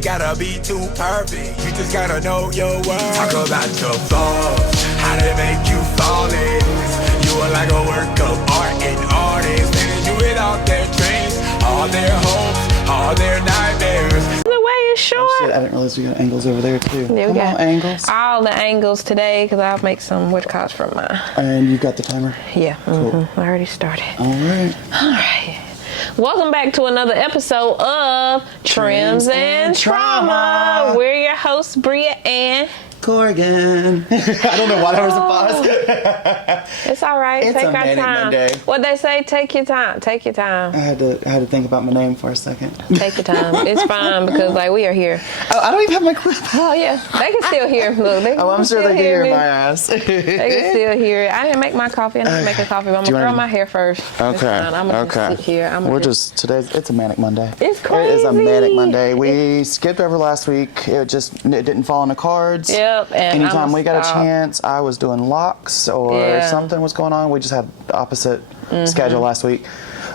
ain't gotta be too perfect. You just gotta know your worth. Talk about your flaws, how they make you flawless. You are like a work of art and artists. They do it off their dreams, all their hopes, all their nightmares. The way it's short. Oh, shit, I didn't realize we got angles over there too. Yeah, Come on, angles. All the angles today because I'll make some wood cuts from mine. And you got the timer? Yeah, Cool. I already started. All right. All right. Welcome back to another episode of Trims and Trauma. We're your hosts, Brea and Corgan. I don't know why there was a pause. It's all right. It's take a our Manic time. Monday. What they say, take your time. Take your time. I had to think about my name for a second. Take your time. It's fine because like we are here. Oh, I don't even have my clip. Oh yeah, they can still hear. Look, they can I'm sure still they can hear me. my ass. They can still hear it. I didn't make my coffee. I need to make a coffee, but I'm gonna curl my hair first. Okay. I'm gonna just sit here. It's a Manic Monday. It's crazy. It is a Manic Monday. We skipped over last week. It didn't fall in the cards. Yep. And anytime we got a chance, I was doing locks or something was going on. We just had the opposite schedule last week.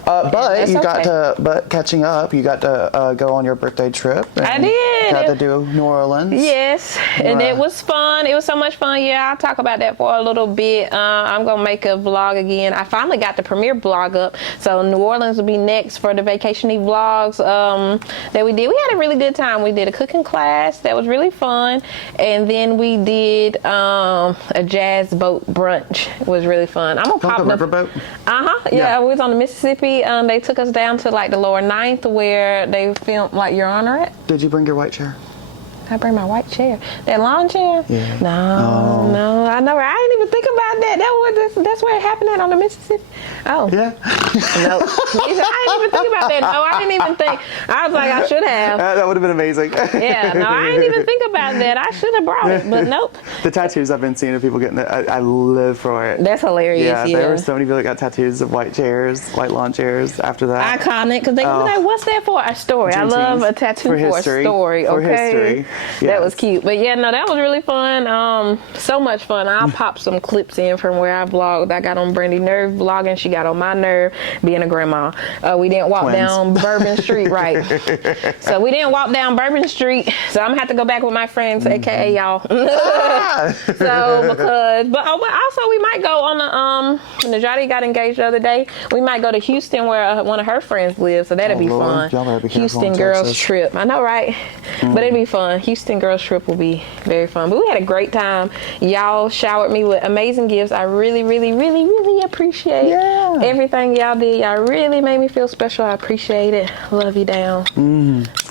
But you got to, catching up, you got to go on your birthday trip. And I did. Got to do New Orleans. Yes, and it was fun. It was so much fun. Yeah, I'll talk about that for a little bit. I'm going to make a vlog again. I finally got the premiere vlog up. So New Orleans will be next for the vacation-y vlogs that we did. We had a really good time. We did a cooking class. That was really fun. And then we did a jazz boat brunch. It was really fun. I'm going to pop the riverboat? Yeah, we was on the Mississippi. They took us down to like the lower ninth where they filmed like Your Honor at. Did you bring your white chair? I bring my white chair. That lawn chair? Yeah. No. I know. I didn't even think about that. That's where it happened at on the Mississippi. Oh. Yeah. No. I didn't even think about that. No, I didn't even think. I was like, I should have. That would have been amazing. Yeah. No, I didn't even think about that. I should have brought it, but nope. The tattoos I've been seeing of people getting, I live for it. That's hilarious. Yeah. There were so many people that got tattoos of white chairs, white lawn chairs after that. Iconic, because they be like, what's that for? A story. I love a tattoo for a story. For okay. history. Yes. That was cute. But yeah, no, that was really fun. So much fun. I'll pop some clips in from where I vlogged. I got on Brandy Nerve vlogging. She got on my nerve being a grandma. We didn't walk down Bourbon Street, right? So we didn't walk down Bourbon Street. So I'm gonna have to go back with my friends, aka y'all. But also we might go on the Najati got engaged the other day. We might go to Houston where one of her friends lives. So that'll be fun. Houston girls trip. I know, right? But it'll be fun. Houston girls trip will be very fun. But we had a great time. Y'all showered me with amazing gifts. I really, really, really, really appreciate everything y'all did. Y'all really made me feel special. I appreciate it. Love you down.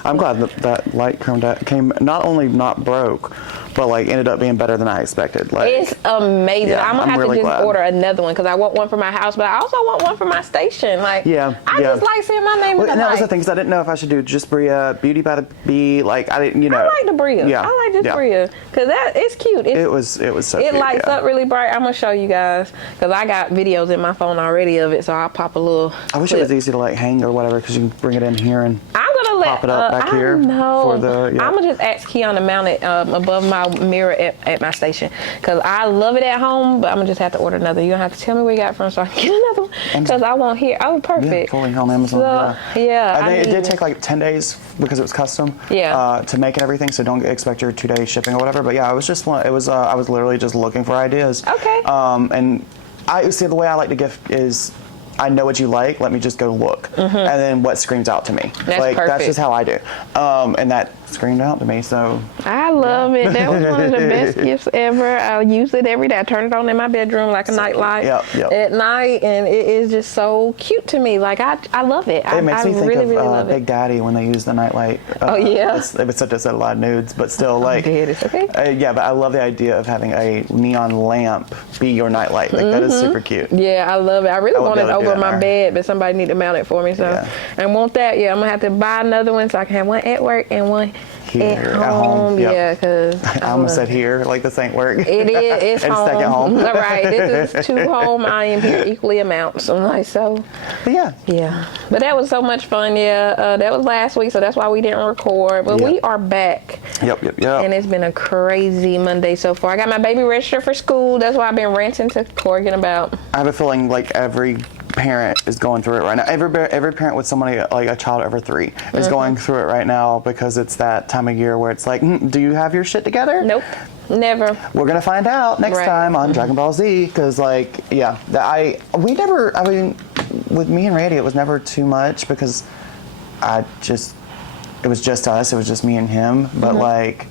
I'm glad that light came not only not broke, but like ended up being better than I expected. Like, it's amazing. Yeah, I'm gonna have really to just glad. order another one because I want one for my house, but I also want one for my station. Like, I just like seeing my name in the And that was the lights. thing, because I didn't know if I should do just Brea, Beauty by the Bee. Like, I didn't, I like the Brea. Yeah. I like this Brea because it's cute. It was so cute. It lights up really bright. I'm gonna show you guys because I got videos in my phone already of it, so I'll pop a little. I wish it was easy to like hang or whatever, because you can bring it in here and pop it up back here. No, for the. Yeah. I'm gonna just ask Keon to mount it above my mirror at my station because I love it at home, but I'm gonna just have to order another. You don't have to tell me where you got it from, so I can get another one because I want here. Oh, perfect. Yeah, fully on Amazon. So, yeah. It did take like 10 days because it was custom. To make and everything, so don't expect your 2-day shipping or whatever. But yeah, I was just I was literally just looking for ideas. Okay. And I see the way I like to gift is, I know what you like, let me just go look. And then what screams out to me. That's perfect. That's just how I do. And that screamed out to me, so. I love it. That was one of the best gifts ever. I use it every day. I turn it on in my bedroom like a night light at night, and it is just so cute to me. Like, I love it. It makes me think really of love Big Daddy when they use the nightlight. It's such a lot of nudes, but still, like. It's okay. But I love the idea of having a neon lamp be your nightlight. Like, that is super cute. Yeah, I love it. I really want it over my bed, but somebody need to mount it for me. So I want that. Yeah, I'm gonna have to buy another one so I can have one at work and one here at home. Yeah, because I almost said here, like this ain't work. It is. It's and home. Second home. All right, this is 2 home. I am here equally amounts. I'm like, so. But yeah. But that was so much fun. Yeah, that was last week, so that's why we didn't record. But we are back. Yep. And it's been a crazy Monday so far. I got my baby registered for school. That's why I've been ranting to Corgan about. I have a feeling like every parent is going through it right now. Every parent with somebody like a child over 3 is going through it right now because it's that time of year where it's like, do you have your shit together? Nope. Never. We're gonna find out next time on Dragon Ball Z, because like, yeah, we never. I mean, with me and Randy, it was never too much because it was just us. It was just me and him. But like,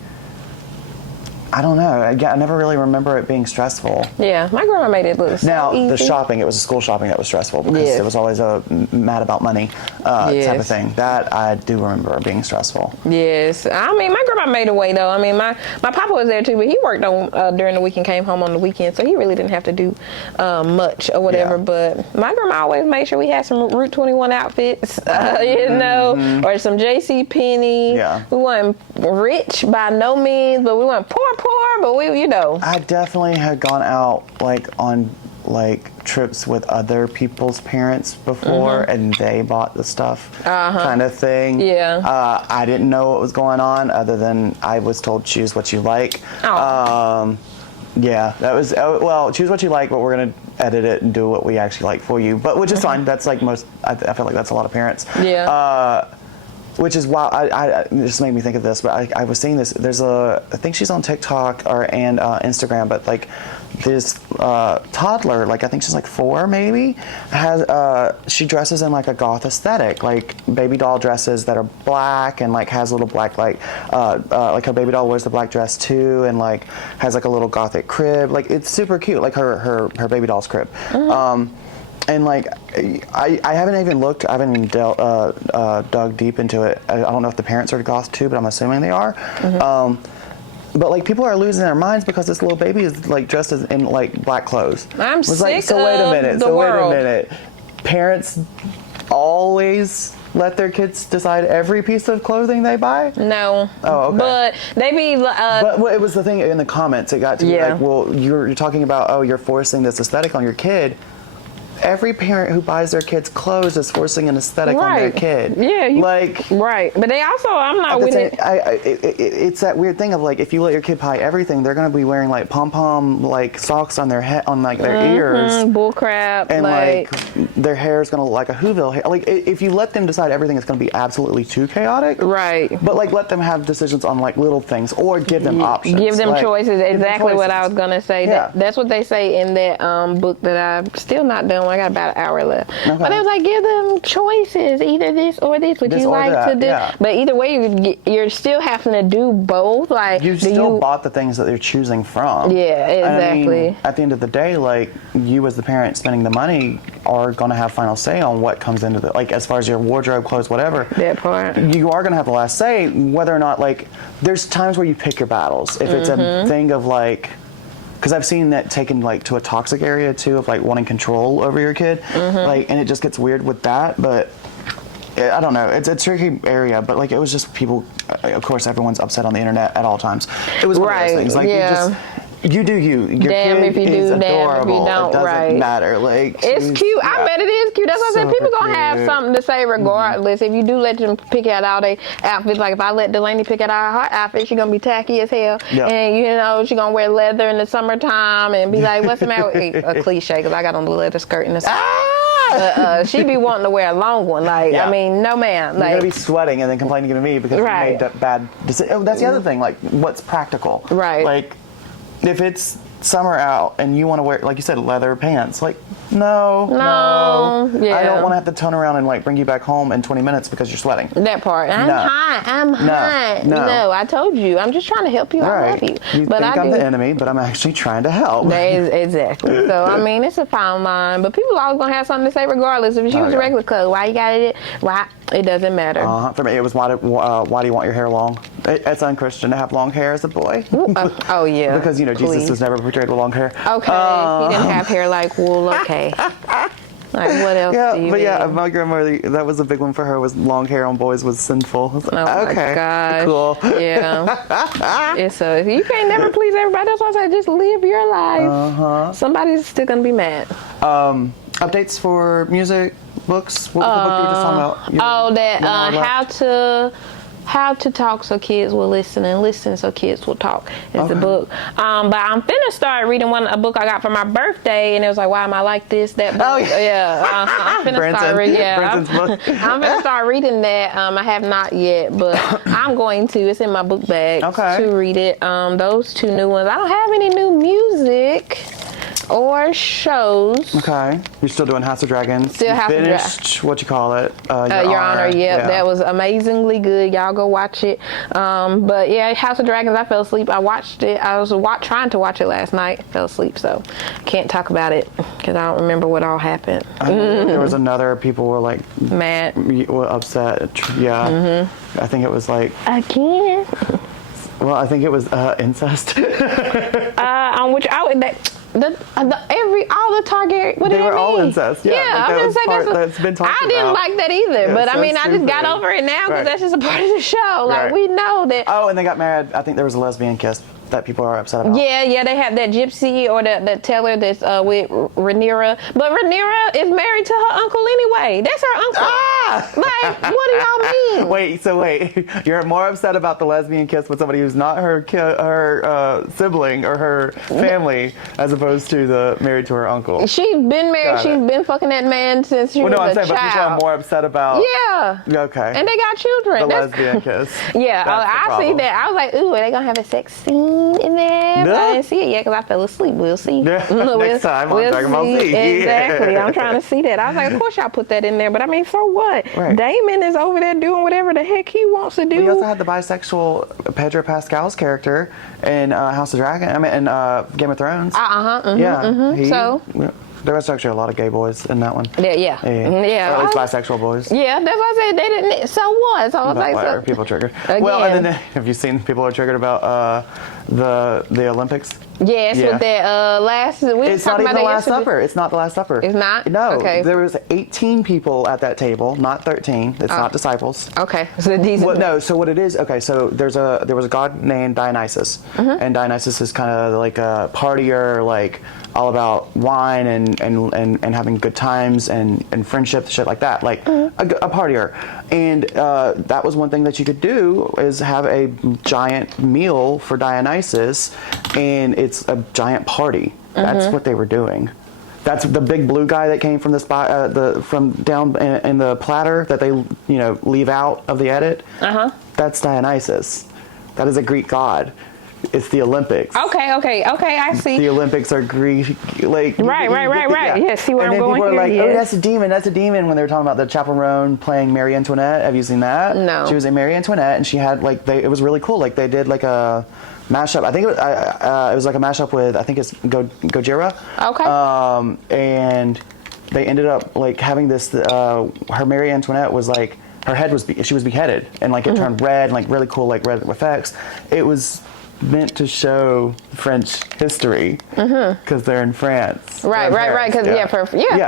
I don't know. I never really remember it being stressful. Yeah, my grandma made it look so easy. The shopping, it was the school shopping that was stressful because it was always a mad about money type of thing. That I do remember being stressful. Yes. I mean, my grandma made a way, though. I mean, my papa was there, too, but he worked on during the week and came home on the weekend, so he really didn't have to do much or whatever. Yeah. But my grandma always made sure we had some Route 21 outfits, you know, or some J.C. Penney. Yeah. We weren't rich by no means, but we weren't poor, but we, you know. I definitely had gone out on trips with other people's parents before, and they bought the stuff, kind of thing. Yeah. I didn't know what was going on other than I was told choose what you like. Yeah, that was choose what you like, but we're gonna edit it and do what we actually like for you. But which is fine. That's like most. I feel like that's a lot of parents. Yeah. Which is why it just made me think of this, but I was seeing this. There's I think she's on TikTok and Instagram, but like this toddler, like I think she's like 4 maybe, she dresses in like a goth aesthetic, like baby doll dresses that are black and like has a little black like her baby doll wears the black dress too, and like has like a little gothic crib. Like it's super cute, like her baby doll's crib. And like, I haven't even looked. I haven't even dug deep into it. I don't know if the parents are goth too, but I'm assuming they are. But like, people are losing their minds because this little baby is like dressed in like black clothes. I'm sick like, so wait a minute. the world. Wait a minute. Parents always let their kids decide every piece of clothing they buy? No. Oh, okay. But they be. But it was the thing in the comments. It got to be like, well, you're talking about, you're forcing this aesthetic on your kid. Every parent who buys their kids clothes is forcing an aesthetic on their kid. Yeah, right. But they also, I'm not with it. It's that weird thing of like, if you let your kid buy everything, they're gonna be wearing like pom pom like socks on their head, on like their ears, bull crap, and like their hair is gonna look like a Whoville hair. Like if you let them decide everything, it's gonna be absolutely too chaotic. Right. But like, let them have decisions on like little things, or give them options. Give them choices. Exactly what I was gonna say. Yeah. That's what they say in that book that I'm still not done. I got about an hour left. Okay. But it was like, give them choices, either this or this. Would you like to do? Yeah. But either way, you're still having to do both. Like you still bought the things that they're choosing from. Yeah, exactly. I mean, at the end of the day, like you as the parent spending the money are going to have final say on what comes into the, like as far as your wardrobe, clothes, whatever. That part. You are going to have the last say whether or not, like, there's times where you pick your battles. If it's a thing of like, because I've seen that taken like to a toxic area too, of like wanting control over your kid, like, and it just gets weird with that. But I don't know, it's a tricky area. But like, it was just people. Of course, everyone's upset on the internet at all times. It was one of those things. Like, you do you. Your damn kid if you is do, damn adorable. if you don't. It doesn't matter. Like, it's cute. Yeah. I bet it is cute. That's what I said. People gonna have something to say regardless. If you do let them pick out all their outfits, like if I let Delaney pick out her outfit, she gonna be tacky as hell, and you know she gonna wear leather in the summertime and be like, "What's the matter with a cliche?" Because I got on the leather skirt in the summer. She be wanting to wear a long one. Like, I mean, no ma'am. Like, you're gonna be sweating and then complaining to me because you made that bad decision. Oh, that's the other thing. Like, what's practical? Right. Like, if it's summer out and you want to wear, like you said, leather pants, like no, yeah. I don't want to have to turn around and like bring you back home in 20 minutes because you're sweating. That part. I'm hot. No, I told you. I'm just trying to help you. I love you. You think I'm the enemy, but I'm actually trying to help. Exactly. So I mean, it's a fine line, but people always gonna have something to say regardless. If you use a regular clothes, why you got it? Why? It doesn't matter. For me, it was why do you want your hair long? It's unchristian to have long hair as a boy. Oh yeah. Because Jesus was never portrayed with long hair. Okay. He didn't have hair like wool. Okay. Like, what else do you mean? My grandmother, that was a big one for her, was long hair on boys was sinful. I was like, my gosh. Cool. Yeah. You can't never please everybody. That's why I said just live your life. Somebody's still going to be mad. Updates for music, books? What was the book you were just talking about? How to How to Talk So Kids Will Listen and Listen So Kids Will Talk is the book. But I'm finna start reading a book I got for my birthday, and it was like, why am I like this? That book. I'm finna start reading. I'm finna start reading that. I have not yet, but I'm going to. It's in my book bag to read it. Those 2 new ones. I don't have any new music or shows. Okay. You're still doing House of Dragons. Still House of Dragons. Finished, what you call it? Your Honor. Yeah, that was amazingly good. Y'all go watch it. But yeah, House of Dragons, I fell asleep. I watched it. I was trying to watch it last night. Fell asleep, so can't talk about it because I don't remember what all happened. There was another, people were like mad, upset. Yeah. I think it was like again. Well, I think it was incest. On which all the Targaryen. What they were mean? all incest. Yeah, like I'm gonna say that's been talked about. I didn't like that either, Yeah, but I mean, stupid. I just got over it now because that's just a part of the show. Like we know that. Oh, and they got married. I think there was a lesbian kiss that people are upset about. Yeah, they have that gypsy or the teller that's with Rhaenyra, but Rhaenyra is married to her uncle anyway. That's her uncle. Like, what do y'all mean? Wait, you're more upset about the lesbian kiss with somebody who's not her sibling or her family, as opposed to the married to her uncle. She's been married. She's been fucking that man since she was a child. I'm saying, but people are more upset about. Yeah. Okay. And they got children. The lesbian kiss. Yeah, I see that. I was like, ooh, are they gonna have a sex scene in there? No. I didn't see it yet because I fell asleep. We'll see. Yeah. Next time on Dragon Ball Z. Exactly. I'm trying to see that. I was like, of course y'all put that in there, but I mean, for what? Right. Damon is over there doing whatever the heck he wants to do. We also had the bisexual Pedro Pascal's character in House of Dragon. I mean, in Game of Thrones. There was actually a lot of gay boys in that one. Yeah. Or at least bisexual boys. Yeah, that's why I said they didn't. So what? So I was like, so people triggered. Well, and then have you seen people are triggered about the Olympics? Yes, with that last. It's not even the Last Supper. It's not the Last Supper. It's not. No. Okay. There was 18 people at that table, not 13. It's not disciples. Okay. So these. No. So what it is? Okay. So there was a god named Dionysus, and Dionysus is kind of like a partier, like all about wine and having good times and friendship, shit like that, like a partier. And that was one thing that you could do is have a giant meal for Dionysus, and it's a giant party. That's what they were doing. That's the big blue guy that came from the spot, from down in the platter that they leave out of the edit. That's Dionysus. That is a Greek god. It's the Olympics. Okay, I see. The Olympics are Greek, like right. Yeah, see where I'm going here. And then people are like, "Oh, that's a demon." When they were talking about the chaperone playing Marie Antoinette, have you seen that? No. She was a Marie Antoinette, and she had it was really cool. Like they did like a mashup. I think it was like a mashup with it's Gojira. Okay. And they ended up like having this. Her Marie Antoinette was like her head was she was beheaded, and like it turned red, and like really cool like red effects. It was meant to show French history because they're in France. Right. Because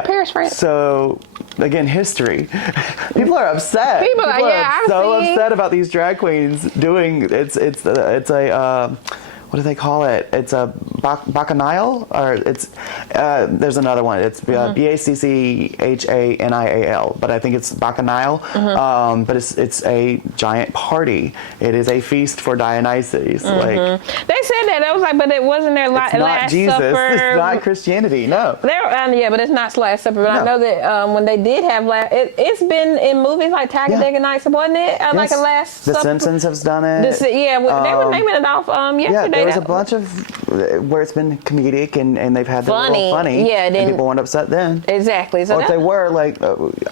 Paris, France. So again, history. People are upset. People are so upset about these drag queens doing. It's a. What do they call it? It's a bacchanal, or it's there's another one. It's BACCHANIAL, but I think it's bacchanal. But it's a giant party. It is a feast for Dionysus. Like they said that. I was like, but it wasn't their last supper. It's not Jesus. It's not Christianity. No. But it's not Last Supper. But I know that when they did have it's been in movies like Talladega Nights, wasn't it? Like a Last Supper. The Simpsons has done it. They were naming it off yesterday. There was a bunch of where it's been comedic and they've had funny. And people weren't upset then. Exactly. So or if they were, like,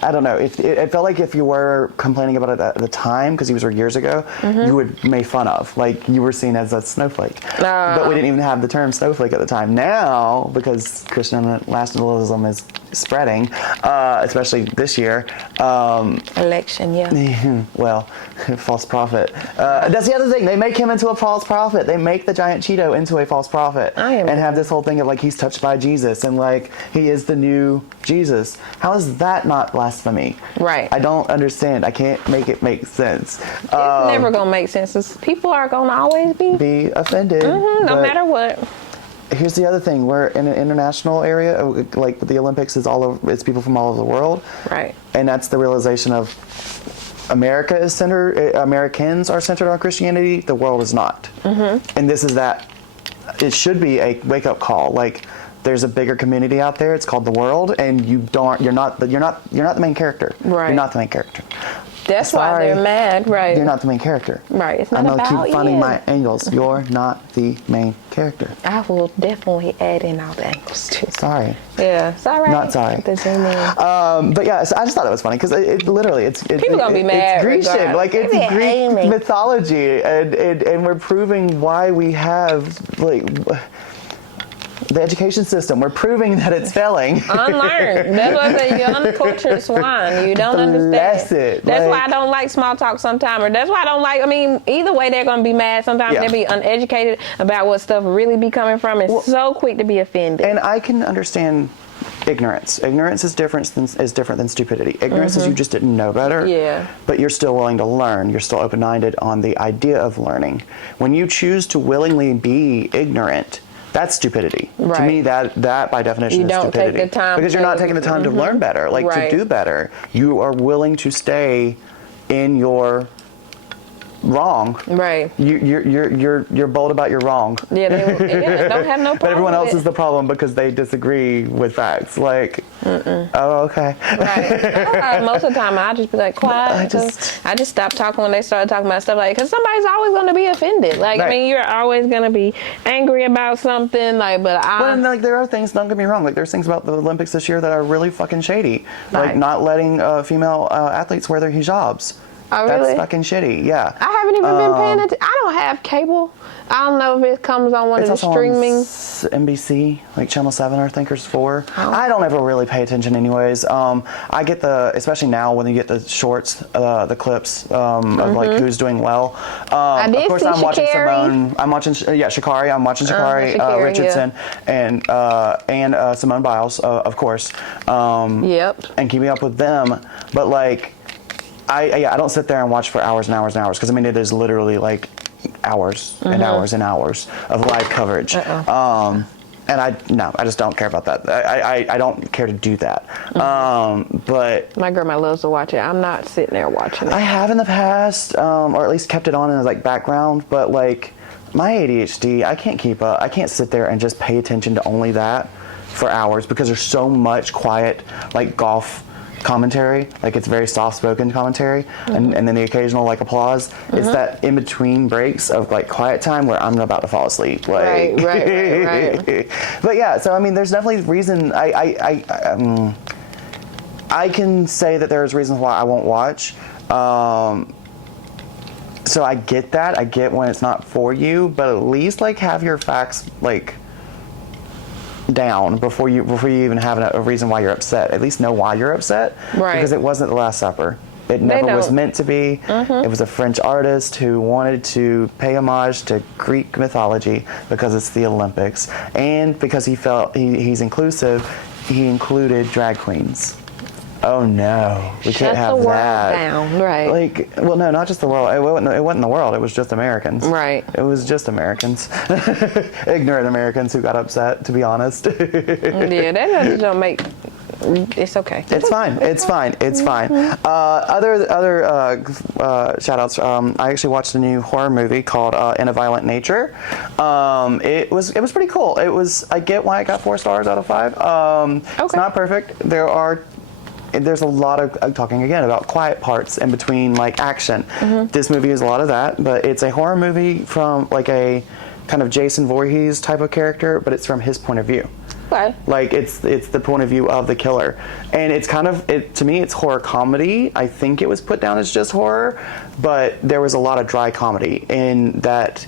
I don't know. If it felt like if you were complaining about it at the time, because these were years ago, you would make fun of. Like, you were seen as a snowflake. But we didn't even have the term snowflake at the time. Now, because Christian nationalism is spreading, especially this year. Election, Well, false prophet. That's the other thing. They make him into a false prophet. They make the giant Cheeto into a false prophet. And have this whole thing of, like, he's touched by Jesus and, like, he is the new Jesus. How is that not blasphemy? Right. I don't understand. I can't make it make sense. It's never going to make sense. People are going to always be offended. No matter what. Here's the other thing. We're in an international area, like the Olympics is all over, it's people from all over the world. Right. And that's the realization of Americans are centered on Christianity, the world is not. And this is that. It should be a wake-up call. Like, there's a bigger community out there. It's called the world, and you're not the main character. Right. You're not the main character. That's why they're mad, right? You're not the main character. Right. It's not I know, about keep finding you. my angles. You're not the main character. I will definitely add in all the angles too. Sorry. Yeah, it's all right. Not sorry. The zoom in. But yeah, so I just thought it was funny because it literally People gonna be mad It's Grecian, regardless. like it's They be Greek aiming. mythology, and we're proving why we have like. The education system, we're proving that it's failing. Unlearned. That's what I say. You're uncultured swine. You don't understand. Bless it. That's Like- why I don't like small talk sometimes. Or that's why I don't like, I mean, either way they're going to be mad. Sometimes Yeah. they'll be uneducated about what stuff really be coming from and so quick to be offended. And I can understand ignorance. Ignorance is different than stupidity. Ignorance is you just didn't know better. Yeah. But you're still willing to learn. You're still open-minded on the idea of learning. When you choose to willingly be ignorant, that's stupidity. Right. To me, that by definition You is don't take stupidity. the time because you're not to- taking the time to learn better, like Right. to do better. You are willing to stay in your wrong. Right. You're bold about your wrong. Yeah, don't have no problem. But everyone else with is the problem because they disagree with facts. Like, oh, okay. Right. Most of the time, I just be like quiet. I just stop talking when they start talking about stuff like, because somebody's always going to be offended. Like, I Right. mean, you're always going to be angry about something. Like, but Well, and like there are things. Don't get me wrong. Like there's things about the Olympics this year that are really fucking shady. Like Right. not letting female athletes wear their hijabs. Oh, That's really? fucking shitty. Yeah. I haven't even been paying attention. I don't have cable. I don't know if it comes on one It's of the also streaming. on NBC, like Channel 7, I think, or 4. I don't ever really pay attention anyways. I get especially now when you get the shorts, the clips of like who's doing well. I did of course, see I'm watching Sha'Carri. Simone. I'm watching, Sha'Carri. I'm watching Sha'Carri, Sha'Carri, Richardson, and Simone Biles, of course. Yep. And keeping up with them. But like, I don't sit there and watch for hours and hours and hours because I mean it is literally like hours and hours and hours of live coverage. And I just don't care about that. I don't care to do that. But My grandma loves to watch it. I'm not sitting there watching it. I have in the past, or at least kept it on in like background. But like my ADHD, I can't keep up. I can't sit there and just pay attention to only that for hours because there's so much quiet like golf commentary, like it's very soft-spoken commentary, and then the occasional like applause. It's that in between breaks of like quiet time where I'm about to fall asleep. Like, Right. But yeah, so I mean, there's definitely reason. I can say that there's reasons why I won't watch. So I get that. I get when it's not for you, but at least like have your facts like down before you even have a reason why you're upset. At least know why you're upset. Right. Because it wasn't The Last Supper. It never was don't. meant to be. It was a French artist who wanted to pay homage to Greek mythology because it's the Olympics, and because he felt he's inclusive, he included drag queens. Oh no, we can't have the world that. down, right. Like, well, no, not just the world. It wasn't the world. It was just Americans. Right. It was just Americans. Ignorant Americans who got upset, to be honest. Yeah, that just don't make. It's okay. It's fine. It's fine. It's fine. Other shout outs. I actually watched a new horror movie called In a Violent Nature. It was pretty cool. I get why it got 4 stars out of 5. It's Okay. not perfect. There's a lot of talking again about quiet parts in between like action. This movie is a lot of that, but it's a horror movie from like a kind of Jason Voorhees type of character, but it's from his point of view. Okay. Like it's the point of view of the killer, and it's kind of to me it's horror comedy. I think it was put down as just horror, but there was a lot of dry comedy in that.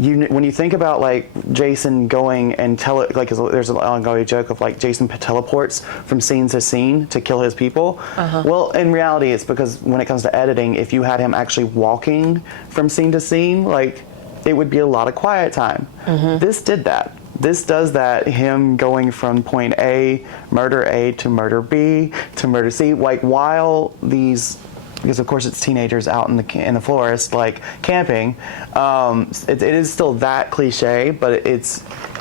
When you think about like Jason going and there's an ongoing joke of like Jason teleports from scene to scene to kill his people. Well, in reality, it's because when it comes to editing, if you had him actually walking from scene to scene, like it would be a lot of quiet time. This did that. This does that. Him going from point A, murder A, to murder B, to murder C. Like while these. Because of course it's teenagers out in the forest like camping. It is still that cliche, but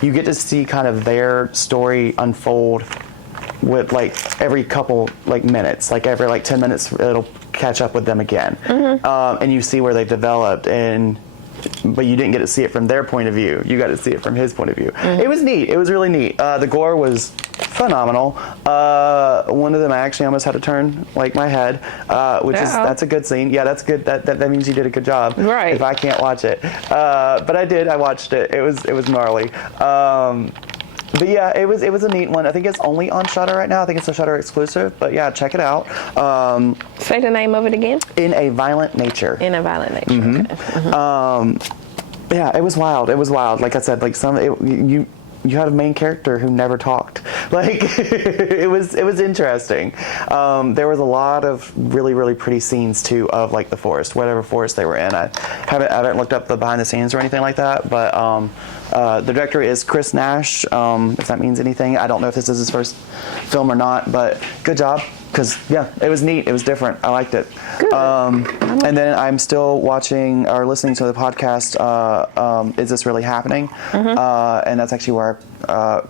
you get to see kind of their story unfold with like every couple like minutes, like every like 10 minutes it'll catch up with them again. And you see where they developed, but you didn't get to see it from their point of view. You got to see it from his point of view. It was neat. It was really neat. The gore was phenomenal. One of them I actually almost had to turn like my head, that's a good scene. Yeah, that's good. That means you did a good job. Right. If I can't watch it, but I did. I watched it. It was gnarly. But yeah, it was a neat one. I think it's only on Shudder right now. I think it's a Shudder exclusive. But yeah, check it out. Say the name of it again. In a Violent Nature. In a Violent Nature. Okay. Yeah, it was wild. It was wild. Like I said, like you had a main character who never talked. Like it was interesting. There was a lot of really, really pretty scenes too of like the forest, whatever forest they were in. I haven't looked up the behind the scenes or anything like that, but the director is Chris Nash, if that means anything. I don't know if this is his first film or not, but good job. Because, yeah, it was neat. It was different. I liked it. Good. And then I'm still watching or listening to the podcast, Is This Really Happening? And that's actually where I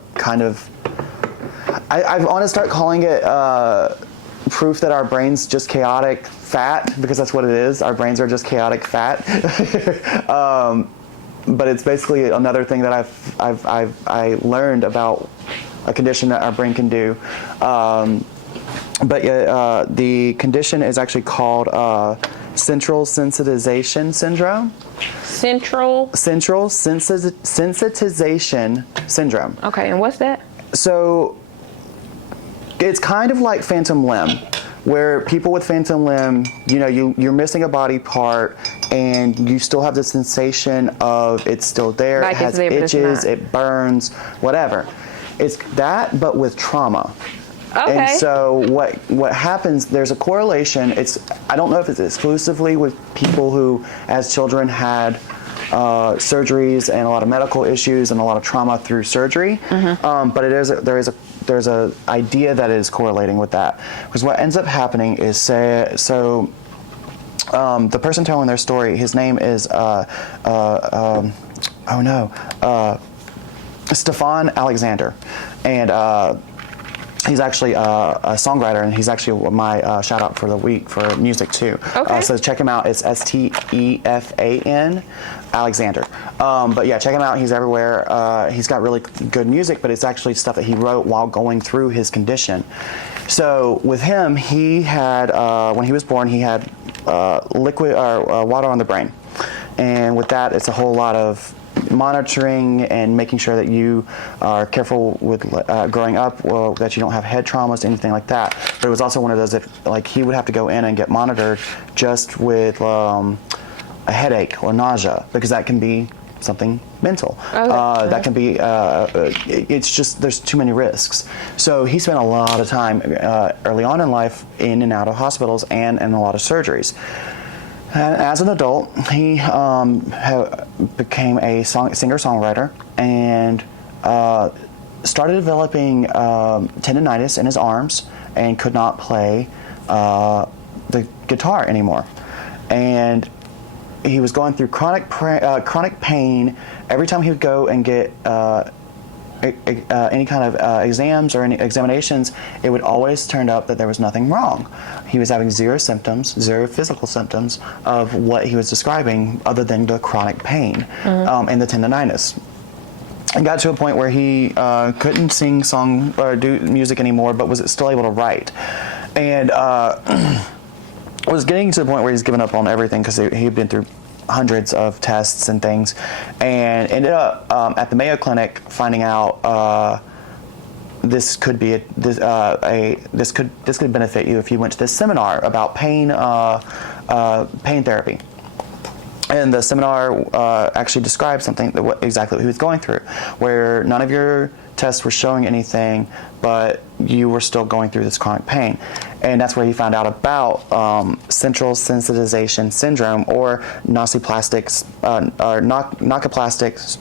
want to start calling it proof that our brain's just chaotic fat, because that's what it is. Our brains are just chaotic fat. But it's basically another thing that I learned about a condition that our brain can do. But the condition is actually called central sensitization syndrome. Central sensitization syndrome. Okay, and what's that? So it's kind of like phantom limb, where people with phantom limb, you're missing a body part and you still have the sensation of it's still there, like it has itches, it burns, whatever. It's that, but with trauma. Okay. And so what happens, there's a correlation. I don't know if it's exclusively with people who as children had surgeries and a lot of medical issues and a lot of trauma through surgery, but there's a idea that is correlating with that. Because what ends up happening is the person telling their story, his name is Stefan Alexander, and he's actually a songwriter, and he's actually my shout out for the week for music too. Okay. So check him out. It's Stefan Alexander. But yeah, check him out. He's everywhere. He's got really good music, but it's actually stuff that he wrote while going through his condition. So with him, he had when he was born, he had liquid or water on the brain, and with that, it's a whole lot of monitoring and making sure that you are careful with growing up, that you don't have head traumas, anything like that. But it was also one of those that he would have to go in and get monitored just with a headache or nausea, because that can be something mental. That can be, it's just, there's too many risks. So he spent a lot of time early on in life in and out of hospitals and in a lot of surgeries. As an adult, he became a singer-songwriter and started developing tendonitis in his arms and could not play the guitar anymore. And he was going through chronic pain every time he would go and get any kind of exams or any examinations. It would always turn up that there was nothing wrong. He was having zero physical symptoms of what he was describing other than the chronic pain and the tendonitis. It got to a point where he couldn't sing song or do music anymore, but was still able to write. And was getting to the point where he's given up on everything because he'd been through hundreds of tests and things, and ended up at the Mayo Clinic finding out this could benefit you if you went to this seminar about pain therapy. And the seminar actually described something exactly what he was going through, where none of your tests were showing anything, but you were still going through this chronic pain. And that's where he found out about central sensitization syndrome, or nociplastic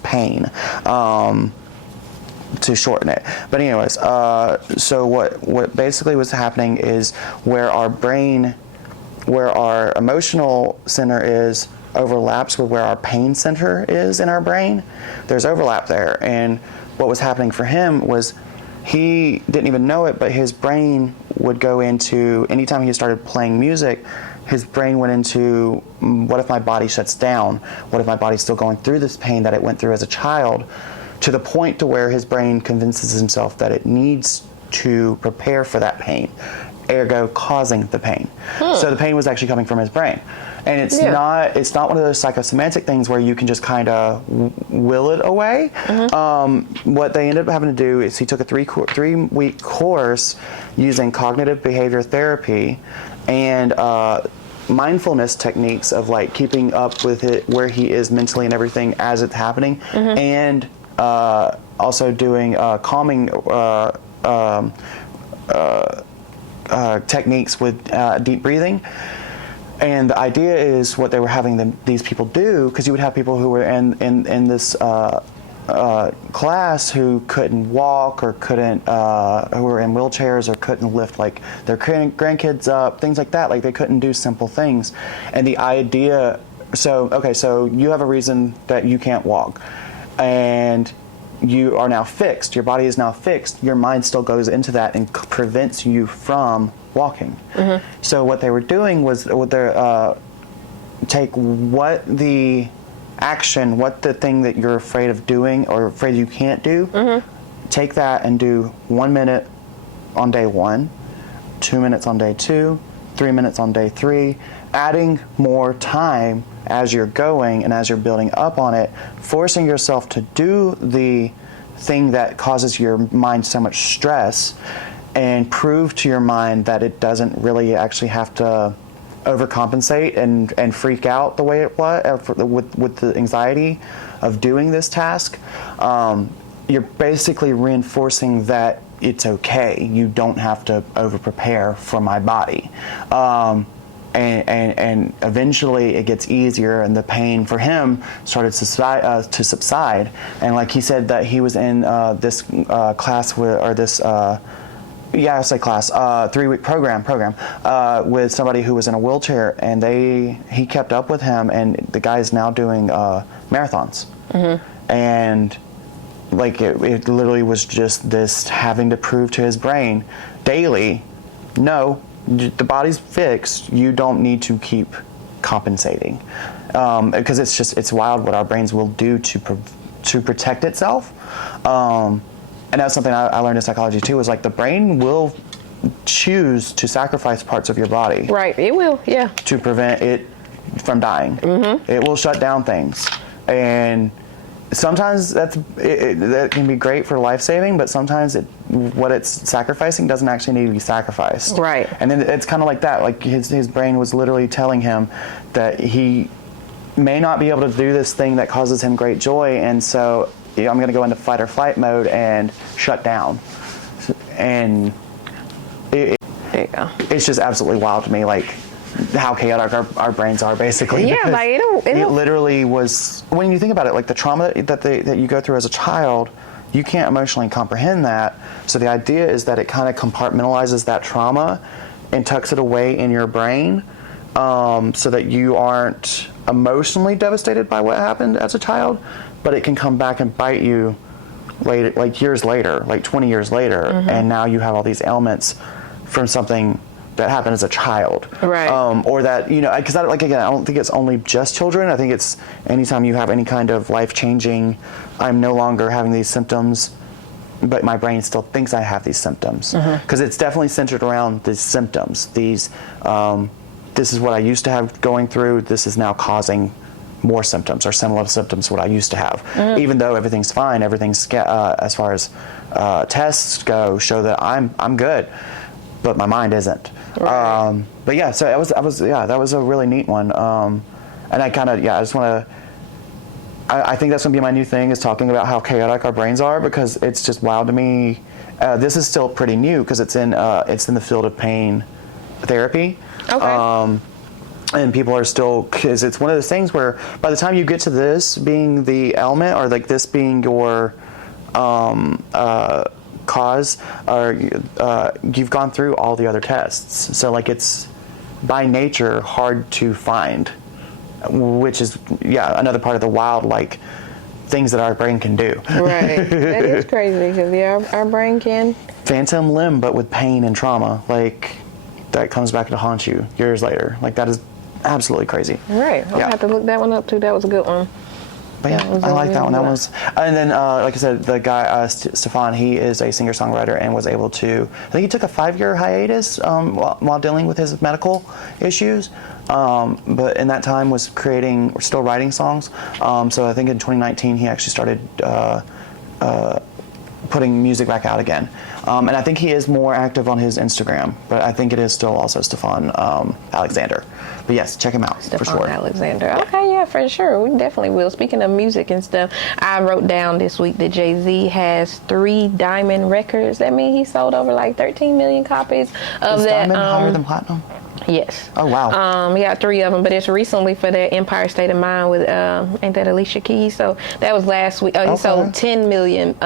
pain, to shorten it. But anyways, so what basically was happening is where our emotional center is overlaps with where our pain center is in our brain. There's overlap there, and what was happening for him was he didn't even know it, but his brain would go into, anytime he started playing music, his brain went into, what if my body shuts down? What if my body's still going through this pain that it went through as a child? To the point to where his brain convinces himself that it needs to prepare for that pain, ergo causing the pain. So the pain was actually coming from his brain. And it's not one of those psychosomatic things where you can just kind of will it away. What they ended up having to do is he took a 3-week course using cognitive behavior therapy and mindfulness techniques of like keeping up with it, where he is mentally and everything as it's happening, and also doing calming techniques with deep breathing. And the idea is what they were having these people do, because you would have people who were in this class who couldn't walk or couldn't, who were in wheelchairs or couldn't lift like their grandkids up, things like that. Like they couldn't do simple things. And the idea, so you have a reason that you can't walk, and you are now fixed. Your body is now fixed. Your mind still goes into that and prevents you from walking. So what they were doing was take what the thing that you're afraid of doing or afraid you can't do, take that and do 1 minute on day 1, 2 minutes on day 2, 3 minutes on day 3, adding more time as you're going and as you're building up on it, forcing yourself to do the thing that causes your mind so much stress, and prove to your mind that it doesn't really actually have to overcompensate and freak out the way it was with the anxiety of doing this task. You're basically reinforcing that it's okay. You don't have to over-prepare for my body. And eventually it gets easier, and the pain for him started to subside. And like he said that he was in this class with, or this 3-week program with somebody who was in a wheelchair, and he kept up with him, and the guy's now doing marathons. And like it literally was just this having to prove to his brain daily, no, the body's fixed, you don't need to keep compensating, because it's wild what our brains will do to protect itself. And that's something I learned in psychology too, is like the brain will choose to sacrifice parts of your body. Right, it will, yeah. To prevent it from dying. It will shut down things. And sometimes that can be great for life-saving, but sometimes what it's sacrificing doesn't actually need to be sacrificed. Right. And then it's kind of like that. Like his brain was literally telling him that he may not be able to do this thing that causes him great joy, and so I'm going to go into fight or flight mode and shut down. And it's just absolutely wild to me, like how chaotic our brains are, basically. Yeah, like it literally was, when you think about it, like the trauma that you go through as a child, you can't emotionally comprehend that. So the idea is that it kind of compartmentalizes that trauma and tucks it away in your brain, so that you aren't emotionally devastated by what happened as a child, but it can come back and bite you later, like years later, like 20 years later, and now you have all these ailments from something that happened as a child. Right. Or that, because I don't think it's only just children. I think it's anytime you have any kind of life-changing, I'm no longer having these symptoms, but my brain still thinks I have these symptoms. Because it's definitely centered around these symptoms. This is what I used to have going through, this is now causing more symptoms or similar symptoms to what I used to have. Even though everything's fine, everything's as far as tests go, show that I'm good, but my mind isn't. Right. But yeah, so that was a really neat one. And I kind of, I just want to, I think that's going to be my new thing, is talking about how chaotic our brains are, because it's just wild to me. This is still pretty new because it's in the field of pain therapy. Okay. And people are still, because it's one of those things where by the time you get to this being the ailment, or like this being your cause, or you've gone through all the other tests. So like it's by nature hard to find, which is another part of the wild, like things that our brain can do. Right. That is crazy, because our brain can. Phantom limb, but with pain and trauma. Like that comes back to haunt you years later. Like, that is absolutely crazy. Right. I'll have to look that one up too. That was a good one. But yeah, I like that one. That was, and then like I said, the guy Stefan, he is a singer-songwriter and was able to. I think he took a 5-year hiatus while dealing with his medical issues, but in that time was still writing songs. So I think in 2019 he actually started putting music back out again. And I think he is more active on his Instagram, but I think it is still also Stefan Alexander. But yes, check him out for sure. Stefan Alexander. Okay, yeah, for sure. We definitely will. Speaking of music and stuff, I wrote down this week that Jay-Z has 3 diamond records. That means he sold over like 13 million copies of is that. Diamond higher than platinum? Yes. Oh, wow. He got 3 of them, but it's recently for that Empire State of Mind with, ain't that Alicia Keys? So that was last week. Oh, he sold 10 million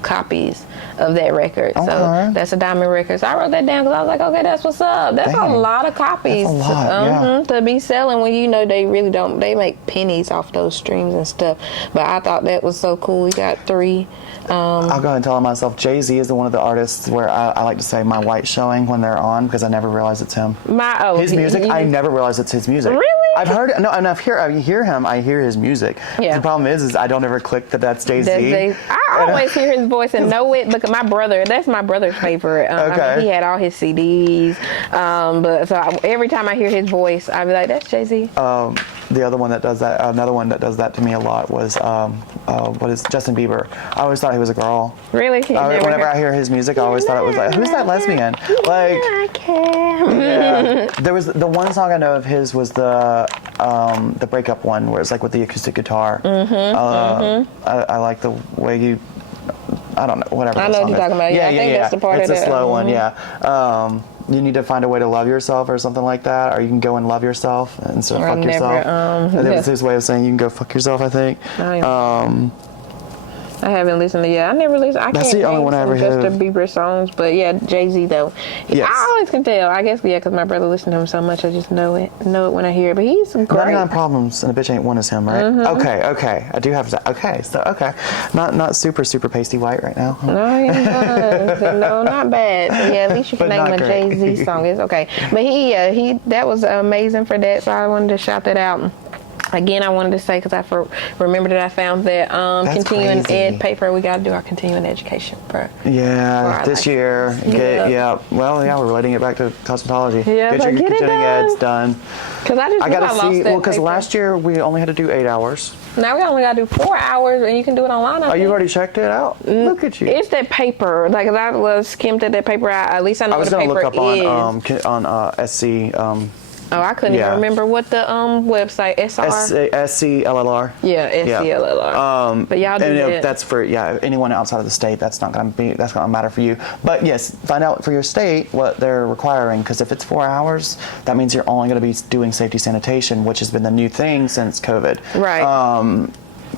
copies of that record. So that's a diamond record. So I wrote that down because I was like, okay, that's what's up. That's a lot of copies. That's a lot, to be selling when they really don't. They make pennies off those streams and stuff. But I thought that was so cool. He got 3. I'll go ahead and tell myself, Jay-Z is one of the artists where I like to say my white showing when they're on because I never realize it's him. His music, I never realize it's his music. Really? I've heard it. No, and I hear him. I hear his music. Yeah. The problem is I don't ever click that that's Jay-Z. I always hear his voice and know it because that's my brother's favorite. I mean, he had all his CDs. But so every time I hear his voice, I be like, that's Jay-Z. The other one that does that, another one that does that to me a lot was what is Justin Bieber. I always thought he was a girl. Really? Whenever I hear his music, I always thought it was like, who's that lesbian? Like, yeah. There was the one song I know of his was the breakup one where it's like with the acoustic guitar. I like the way you. I don't know, whatever. I know what you're talking about. Yeah, I think that's the part it's of it. It's a slow one, yeah. You need to find a way to love yourself or something like that, or you can go and love yourself instead of fuck yourself. That was his way of saying you can go fuck yourself, I think. I haven't listened to I never listened. I That's can't the only one I ever heard. Justin Bieber songs, but yeah, Jay-Z though. Yes. I always can tell. I guess because my brother listened to him so much, I just know it when I hear it. But he's great. 99 Problems and a Bitch Ain't One is him, right? Okay. I do have that. Okay. Not super pasty white right now. No, he does. No, not bad. So yeah, at least you can name a Jay-Z song. It's okay. But he that was amazing for that. So I wanted to shout that out. Again, I wanted to say, because I remember that I found that continuing ed paper, we got to do our continuing education. This year. We're relating it back to cosmetology. Yeah, get your continuing eds done. Because I got to see, because last year we only had to do 8 hours. Now we only got to do 4 hours, and you can do it online. Oh, you've already checked it out? Look at you. It's that paper. Like, I was skimmed at that paper. At least I know what the paper is. I was going to look up on SC. I couldn't even remember what the website SCLLR. Yeah, SCLLR. But y'all do that. That's for anyone outside of the state. That's not going to matter for you. But yes, find out for your state what they're requiring, because if it's 4 hours, that means you're only going to be doing safety sanitation, which has been the new thing since COVID. Right.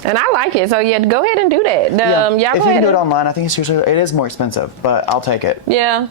And I like it, so go ahead and do that. If you can do it online, I think it is more expensive, but I'll take it. I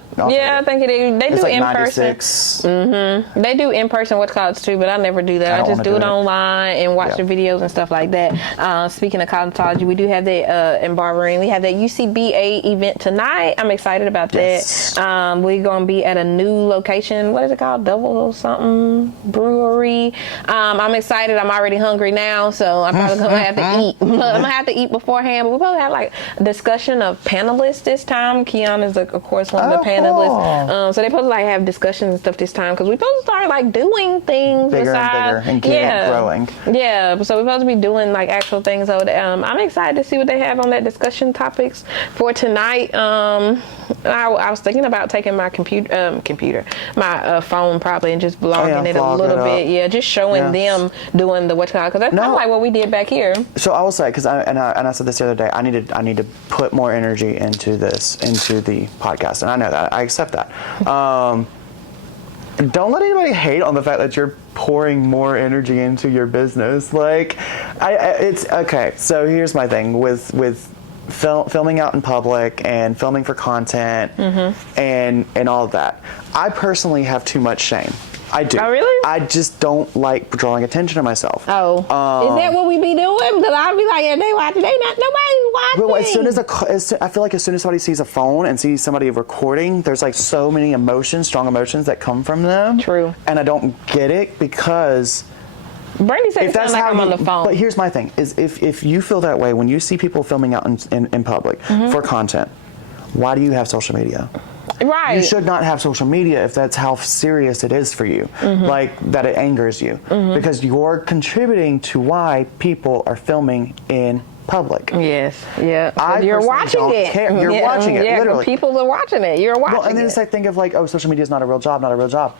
think it is. They do in person. They do in person workouts too, but I never do that. I just do it online and watch the videos and stuff like that. Speaking of cosmetology, we do have that in barbering. We have that UCBA event tonight. I'm excited about that. We're gonna be at a new location. What is it called? Double something brewery. I'm excited. I'm already hungry now, so I'm probably gonna have to eat. I'm gonna have to eat beforehand, but we'll probably have like a discussion of panelists this time. Keon is, of course, one of the panelists. Cool. So they supposed to like have discussions and stuff this time, because we're supposed to start like doing things bigger and bigger and growing. Yeah, so we're supposed to be doing like actual things. So I'm excited to see what they have on that discussion topics for tonight. I was thinking about taking my my phone probably, and just vlogging it a little bit. Yeah, just showing them doing the because that's kind of like what we did back here. So I will say, because I said this the other day, I need to put more energy into the podcast, and I know that, I accept that. Don't let anybody hate on the fact that you're pouring more energy into your business. Like, it's okay. So here's my thing with filming out in public and filming for content and all of that. I personally have too much shame. I do. Oh, really? I just don't like drawing attention to myself. Oh. Is that what we be doing? Because I'll be like, yeah, they watching. Nobody's watching. But I feel like as soon as somebody sees a phone and sees somebody recording, there's like so many emotions, strong emotions that come from them. True. And I don't get it because... Brady said it sounds like I'm on the phone. But here's my thing, is if you feel that way, when you see people filming out in public for content, why do you have social media? Right. You should not have social media if that's how serious it is for you, like that it angers you, because you're contributing to why people are filming in public. Yes. Yeah. You're watching it. You're watching it. Yeah, literally. People are watching it. You're watching it. Well, and then it's like think of like, oh, social media is not a real job.